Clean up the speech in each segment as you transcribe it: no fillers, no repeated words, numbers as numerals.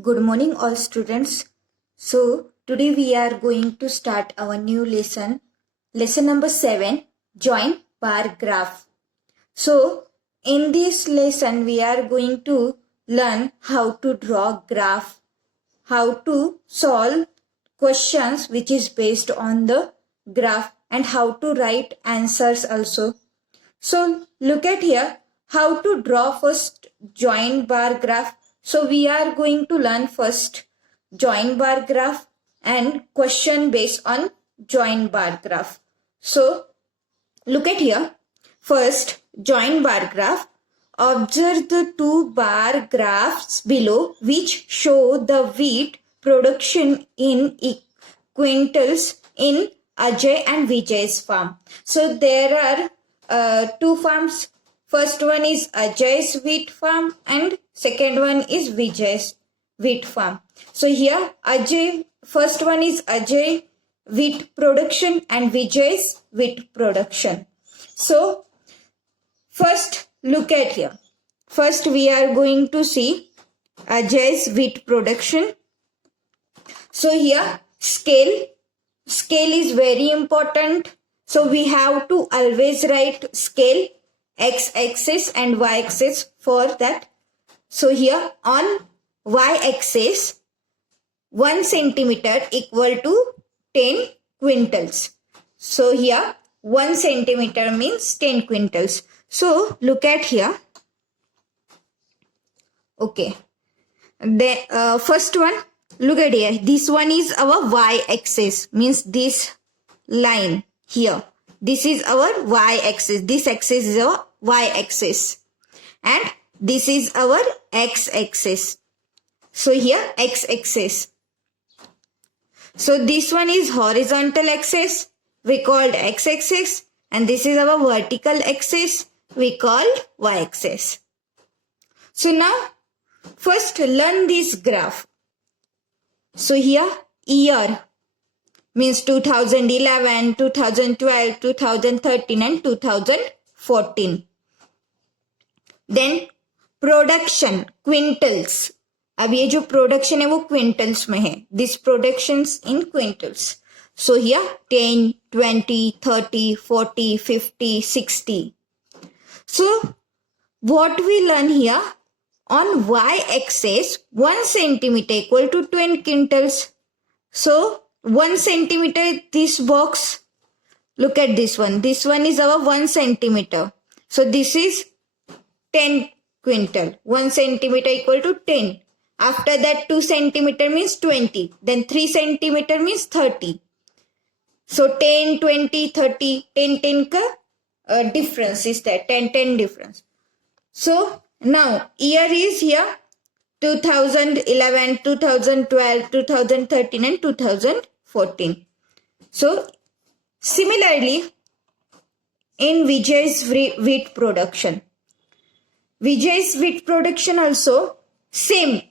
Good morning all students. So today we are going to start our new lesson. Lesson number 7, join bar graph. So in this lesson we are going to learn how to draw graph, how to solve questions which is based on the graph and how to write answers also. So look at here how to draw first join bar graph. So we are going to learn first join bar graph and question based on join bar graph. So look at here. First join bar graph. Observe the two bar graphs below which show the wheat production in quintals in Ajay and Vijay's farm. So there are two farms. First one is Ajay's wheat farm and second one is Vijay's wheat farm. So here first one is Ajay wheat production and Vijay's wheat production. So first look at here. First we are going to see Ajay's wheat production. So here scale is very important. So we have to always write scale x-axis and y-axis for that. So here on y-axis 1 centimeter equal to 10 quintals. So here 1 centimeter means 10 quintals. So look at here. Okay. The first one, look at here. This one is our y-axis, means this line here. This is our y-axis. This axis is our y-axis. And this is our x-axis. So here x-axis. So this one is horizontal axis. We called x-axis. And this is our vertical axis. We called y-axis. So now first learn this graph. So here year means 2011, 2012, 2013 and 2014. Then production quintals. अब ये जो production है वो quintals में है. This productions in quintals. So here 10, 20, 30, 40, 50, 60. So what we learn here, on y-axis 1 centimeter equal to 10 quintals. So 1 centimeter this box. Look at this one. This one is our 1 centimeter. So this is 10 quintal. 1 centimeter equal to 10. After that 2 centimeter means 20. Then 3 centimeter means 30. So 10, 20, 30, 10 ka difference is there. 10 difference. So now year is here 2011, 2012, 2013 and 2014. So similarly in Vijay's wheat production. Vijay's wheat production also same.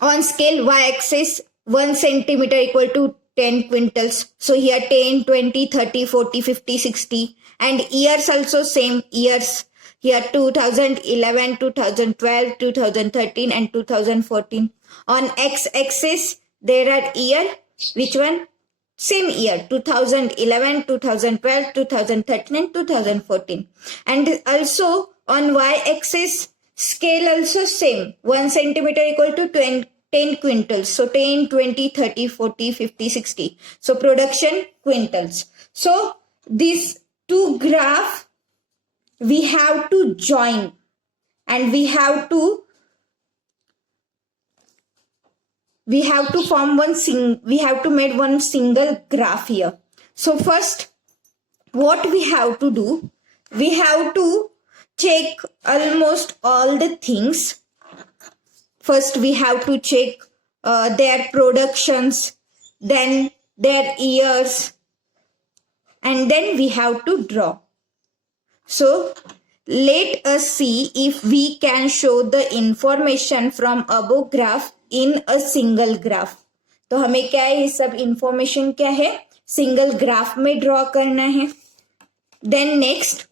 On scale y-axis 1 centimeter equal to 10 quintals. So here 10, 20, 30, 40, 50, 60. And years also same years. Here 2011, 2012, 2013 and 2014. On x-axis there are year. Which one? Same year. 2011, 2012, 2013 and 2014. And also on y-axis scale also same. 1 centimeter equal to 10 quintals. So 10, 20, 30, 40, 50, 60. So production quintals. So these two graphs we have to join and we have to form we have to make one single graph here. So first what we have to do, we have to check almost all the things. First we have to check their productions, then their years, and then we have to draw. So let us see if we can show the information from above graph in a single graph. तो हमें क्या है, ये सब information क्या है, single graph में draw करना है. Then next,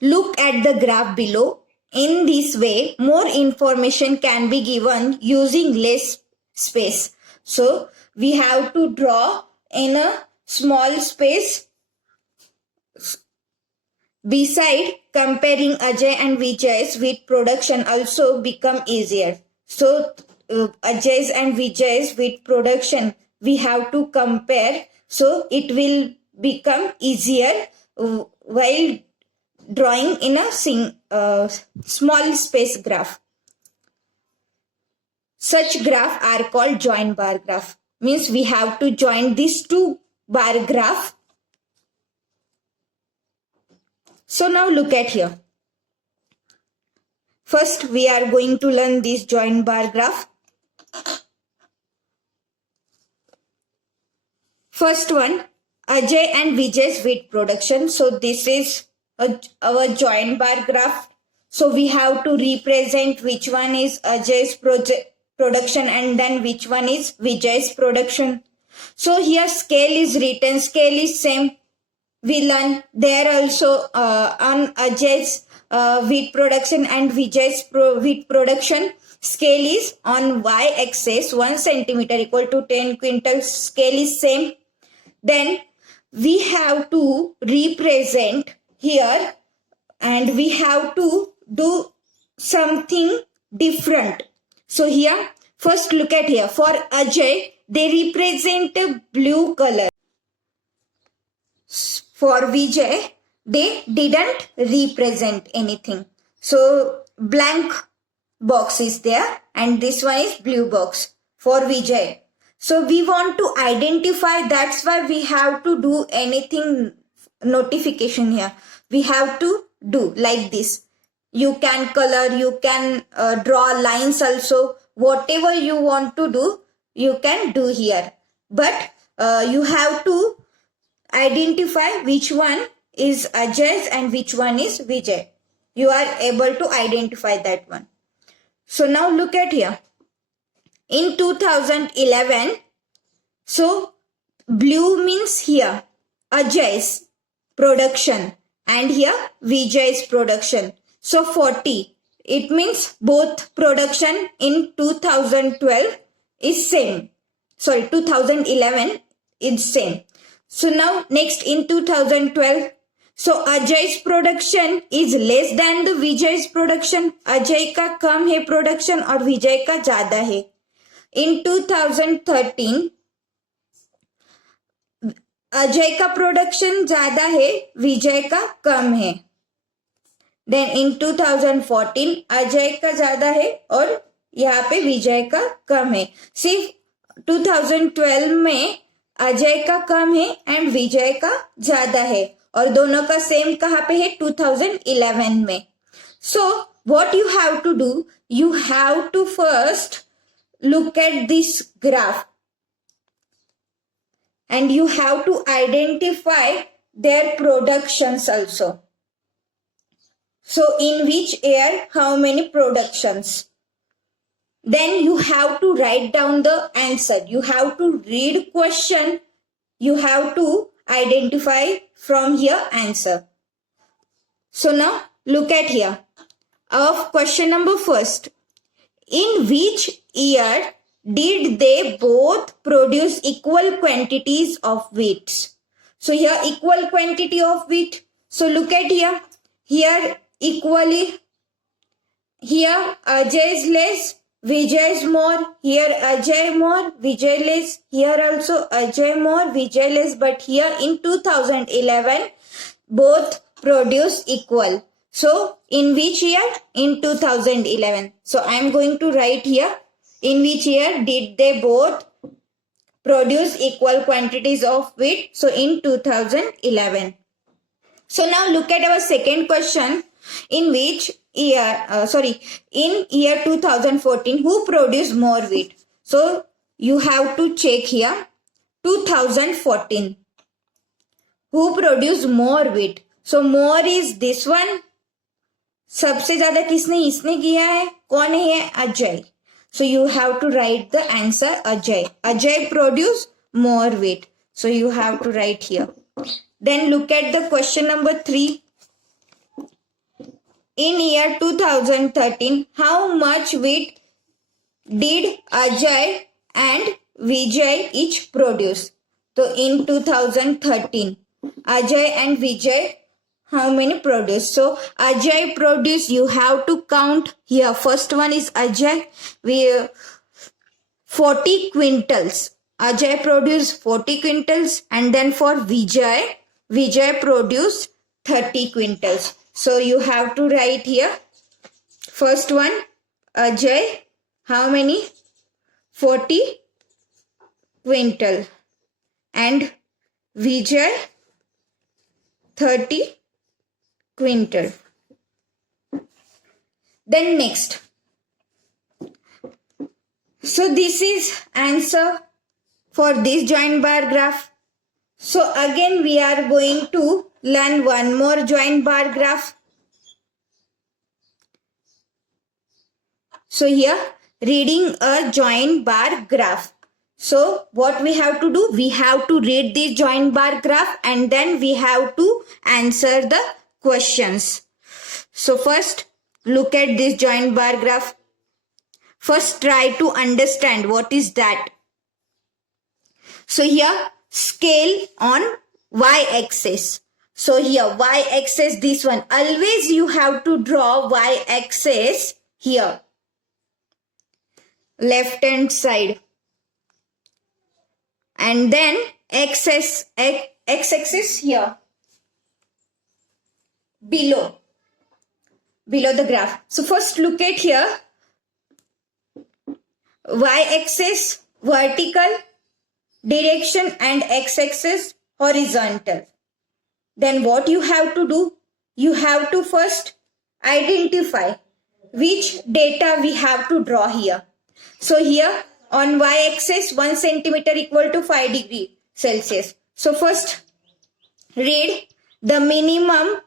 look at the graph below. In this way, more information can be given using less space. So we have to draw in a small space. Beside, comparing Ajay and Vijay's with production also become easier. So Ajay's and Vijay's with production we have to compare. So it will become easier while drawing in a small space graph. Such graph are called join bar graph. Means we have to join these two bar graph. So now look at here. First we are going to learn this join bar graph. First one, Ajay and Vijay's with production. So this is our join bar graph. So we have to represent which one is Ajay's production and then which one is Vijay's production. So here scale is written, scale is same. We learn there also on Ajay's wheat production and Vijay's wheat production. Scale is on y-axis 1 centimeter equal to 10 quintals. Scale is same. Then we have to represent here and we have to do something different. So here, first look at here. For Ajay, they represent a blue color. For Vijay, they didn't represent anything. So blank box is there and this one is blue box for Vijay. So we want to identify, that's why we have to do anything notification here. We have to do like this. You can color, you can draw lines also. Whatever you want to do, you can do here. But you have to identify which one is Ajay's and which one is Vijay. You are able to identify that one. So now look at here. In 2011, so blue means here Ajay's production and here Vijay's production. So 40, it means both production in 2012 is same. Sorry, 2011 is same. So now next in 2012, so Ajay's production is less than the Vijay's production. Ajay का कम है production और विजय का ज़्यादा है. In 2013, Ajay का production ज़्यादा है, विजय का कम है. Then in 2014, अजय का ज़्यादा है और यहाँ पे विजय का कम है. सिर्फ 2012 में अजय का कम है एंड विजय का ज़्यादा है और दोनों का सेम कहाँ पे है 2011 में. So what you have to do, you have to first look at this graph and you have to identify their productions also. So in which year, how many productions? Then you have to write down the answer. You have to read question. You have to identify from here answer. So now look at here. Of question number first. In which year did they both produce equal quantities of wheat? So here equal quantity of wheat. So look at here. Here equally. Here Ajay is less, Vijay is more. Here Ajay more, Vijay less. Here also Ajay more, Vijay less. But here in 2011 both produce equal. So in which year? In 2011. So I am going to write here. In which year did they both produce equal quantities of wheat? So in 2011. So now look at our second question. In which year, in year 2014, who produced more wheat? So you have to check here. 2014. Who produced more wheat? So more is this one. सबसे ज्यादा किसने इसने किया है? कौन है? Ajay. So you have to write the answer Ajay. Ajay produced more wheat. So you have to write here. Then look at the question number 3. In which year did Ajay both produce equal quantities of wheat? So here equally. Here Ajay is more, Vijay is less. Here Ajay more, Vijay less. But here in 2011 both produce equal. So in which year? In 2011. So you have to write here. Then look at the question number 4. In which year did Ajay both produce more wheat? So you have to write here. in year 2013, how much wheat did Ajay and Vijay each produce? So in 2013, Ajay and Vijay, how many produce? So Ajay produced, you have to count here. First one is Ajay, 40 quintals. Ajay produced 40 quintals, and then for Vijay produced 30 quintals. So you have to write here. First one, Ajay, how many? 40 quintal, and Vijay 30 quintal. Then next. So this is answer for this joint bar graph. So again we are going to learn one more joint bar graph. So here, reading a joint bar graph. So what we have to do? We have to read the joint bar graph and then we have to answer the questions. So first, look at this joint bar graph. First, try to understand what is that. So here, scale on y-axis. So here, y-axis, this one. Always you have to draw y-axis here. Left hand side, and then x-axis here below the graph. So first look at here, y-axis vertical direction and x-axis horizontal. Then what you have to do? You have to first identify which data we have to draw here. So here on y-axis 1 centimeter equal to 5 degrees Celsius. So first read the minimum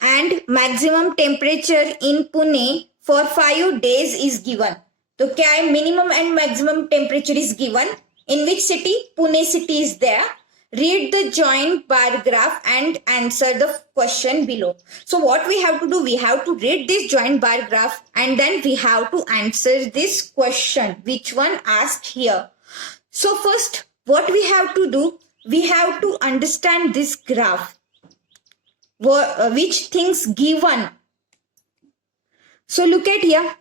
and maximum temperature in Pune for 5 days is given. So क्या है? Minimum and maximum temperature is given. In which city? Pune city is there. Read the joint bar graph and answer the question below. So what we have to do? We have to read this joint bar graph and then we have to answer this question. Which one asked here? So first, what we have to do? We have to understand this graph. Which things given? So look at here.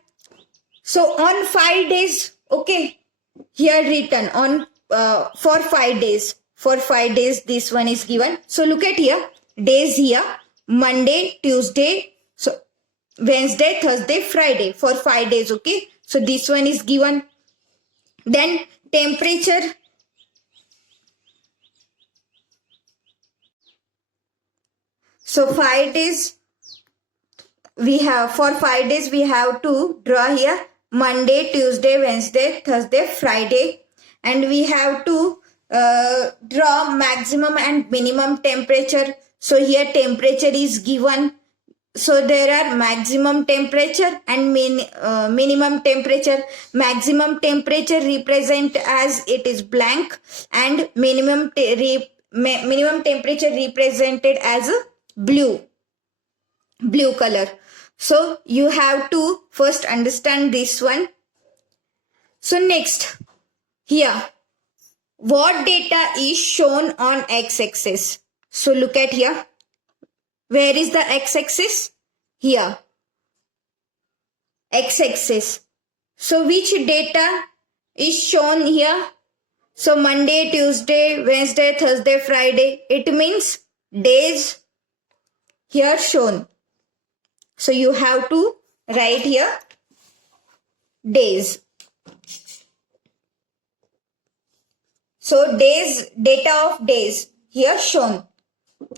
So on 5 days, okay, here written on for 5 days. For 5 days, this one is given. So look at here, days here, Monday, Tuesday, so Wednesday, Thursday, Friday, for 5 days, okay. So this one is given. Then temperature. So 5 days, we have, for 5 days, we have to draw here Monday, Tuesday, Wednesday, Thursday, Friday. And we have to draw maximum and minimum temperature. So here temperature is given. So there are maximum temperature and minimum temperature. Maximum temperature represent as it is blank and minimum temperature represented as a blue color. So you have to first understand this one. So next, here, what data is shown on x-axis? So look at here. Where is the x-axis? Here. X-axis. So which data is shown here? So Monday, Tuesday, Wednesday, Thursday, Friday. It means days here shown. So you have to write here days. So days, data of days here shown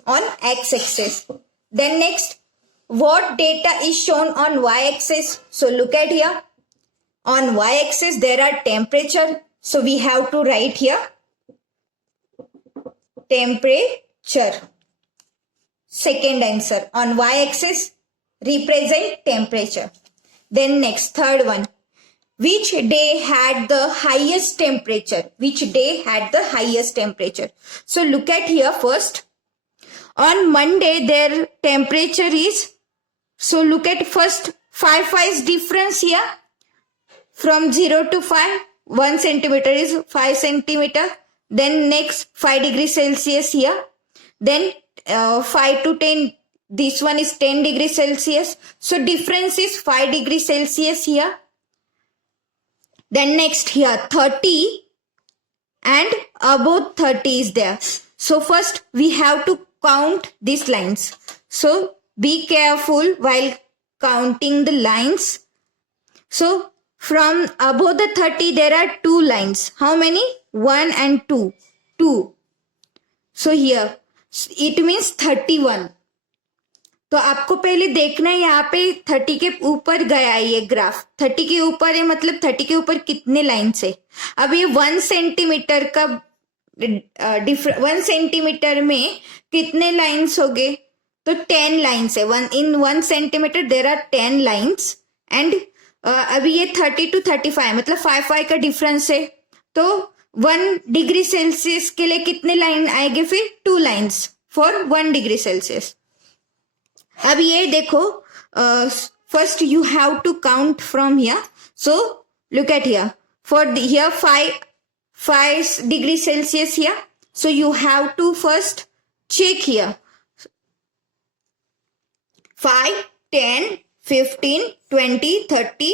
on x-axis. Then next, what data is shown on y-axis? So look at here. On y-axis there are temperature. So we have to write here temperature. Second answer, on y-axis represent temperature. Then next, third one, which day had the highest temperature? Which day had the highest temperature? So look at here first. On Monday, their temperature is, so look at first 5 difference here. From 0 to 5, 1 centimeter is 5 centimeter. Then next 5 degrees Celsius here. Then 5 to 10, this one is 10 degrees Celsius. So difference is 5 degrees Celsius here. Then next here 30 and above 30 is there. So first we have to count these lines. So be careful while counting the lines. So from above the 30 there are 2 lines. How many? 1 and 2. 2. So here it means 31. तो आपको पहले देखना है यहाँ पे 30 के ऊपर गया है ये ग्राफ. 30 के ऊपर है मतलब 30 के ऊपर कितने लाइन्स है. अब ये 1 सेंटीमीटर का 1 सेंटीमीटर में कितने लाइन्स हो गए? तो 10 लाइन्स है. In 1 centimetre there are 10 lines. And अभी ये 30 to 35 मतलब 5 का डिफरेंस है. तो 1 डिग्री सेल्सियस के लिए कितने लाइन आएंगे? फिर 2 लाइन्स फॉर 1 डिग्री सेल्सियस. अब ये देखो, first you have to count from here. So look at here. For here 5 degree Celsius here. So you have to first check here. 5, 10, 15, 20, 30,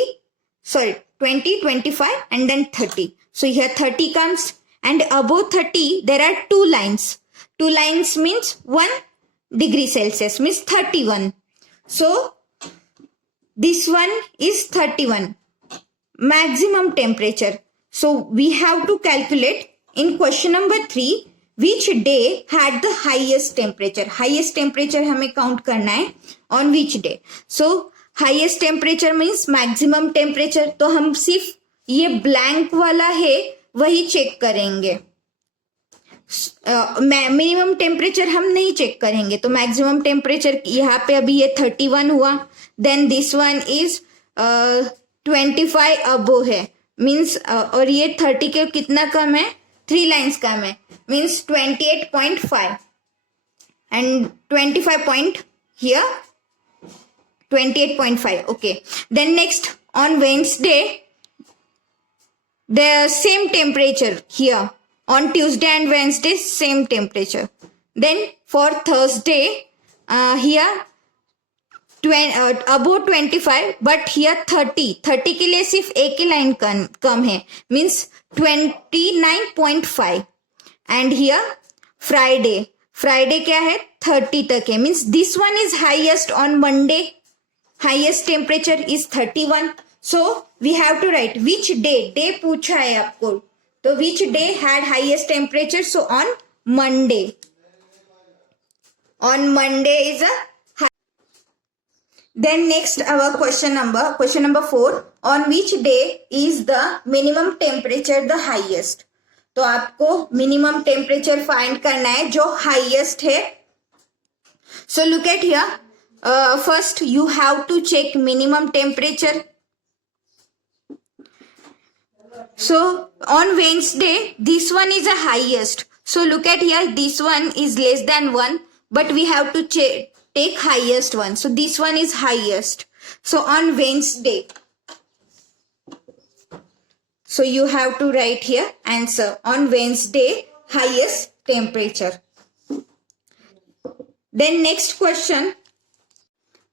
20, 25 and then 30. So here 30 comes, and above 30 there are 2 lines. 2 lines means 1 degree Celsius means 31. So this one is 31 maximum temperature. So we have to calculate in question number 3 which day had the highest temperature. Highest temperature हमें count करना है on which day. So highest temperature means maximum temperature. तो हम सिर्फ ये blank वाला है वही चेक करेंगे. मिनिमम टेम्परेचर हम नहीं चेक करेंगे. तो मैक्सिमम टेम्परेचर यहाँ पे अभी ये 31 हुआ. देन दिस वन इज 25 अबो है मीन्स, और ये 30 के कितना कम है? 3 लाइन्स कम है means 28.5 and 25 point here 28.5. Okay. Then next on Wednesday the same temperature here. On Tuesday and Wednesday same temperature. Then for Thursday here above 25 but here 30 के लिए सिर्फ एक ही लाइन कम है मीन्स 29.5. एंड हियर फ्राइडे क्या है? 30 तक है means this one is highest on Monday. Highest temperature is 31. So we have to write which day पूछा है आपको. तो which day had highest temperature? So on Monday. On Monday is a high. Then next our question number 4. On which day is the minimum temperature the highest? तो आपको minimum temperature find करना है जो highest है. So look at here. First you have to check minimum temperature. So on Wednesday this one is the highest. So look at here, this one is less than 1 but we have to take highest one. So this one is highest. So on Wednesday, so you have to write here answer. On Wednesday highest temperature. Then next question.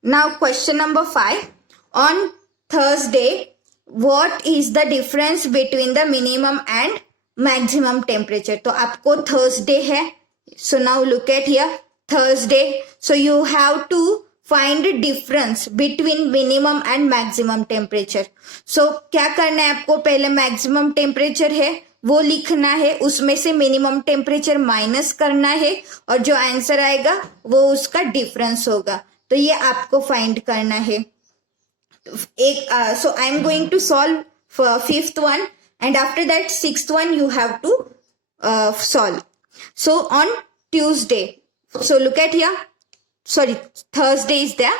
Now question number 5. On Thursday, what is the difference between the minimum and maximum temperature? तो आपको Thursday है. So now look at here, Thursday. So you have to find difference between minimum and maximum temperature. So क्या करना है आपको? पहले maximum temperature है वो लिखना है, उसमें से मिनिमम टेम्परेचर माइनस करना है और जो आंसर आएगा वो उसका डिफरेंस होगा. तो ये आपको फाइंड करना है. So I am going to solve for 5th one and after that 6th one you have to solve. So on Tuesday, so look at here, Thursday is there.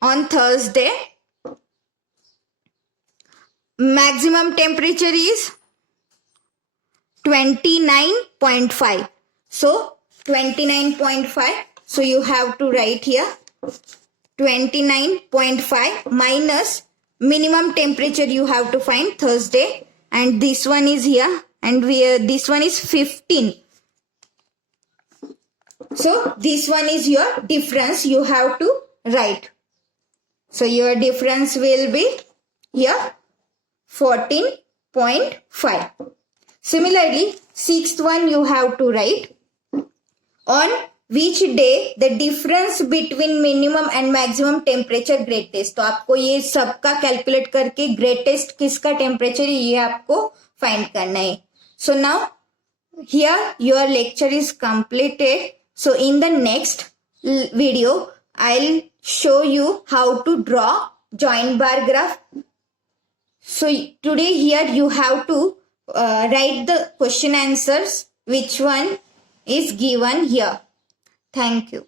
On Thursday maximum temperature is 29.5. So 29.5. So you have to write here 29.5 minus minimum temperature you have to find Thursday, and this one is here, and this one is 15. So this one is your difference you have to write. So your difference will be here 14.5. Similarly, sixth one you have to write on which day the difference between minimum and maximum temperature greatest. तो आपको ये सबका calculate करके greatest किसका temperature है ये आपको find करना है. So now here your lecture is completed. So in the next video I'll show you how to draw joint bar graph. So today here you have to write the question answers which one is given here. Thank you.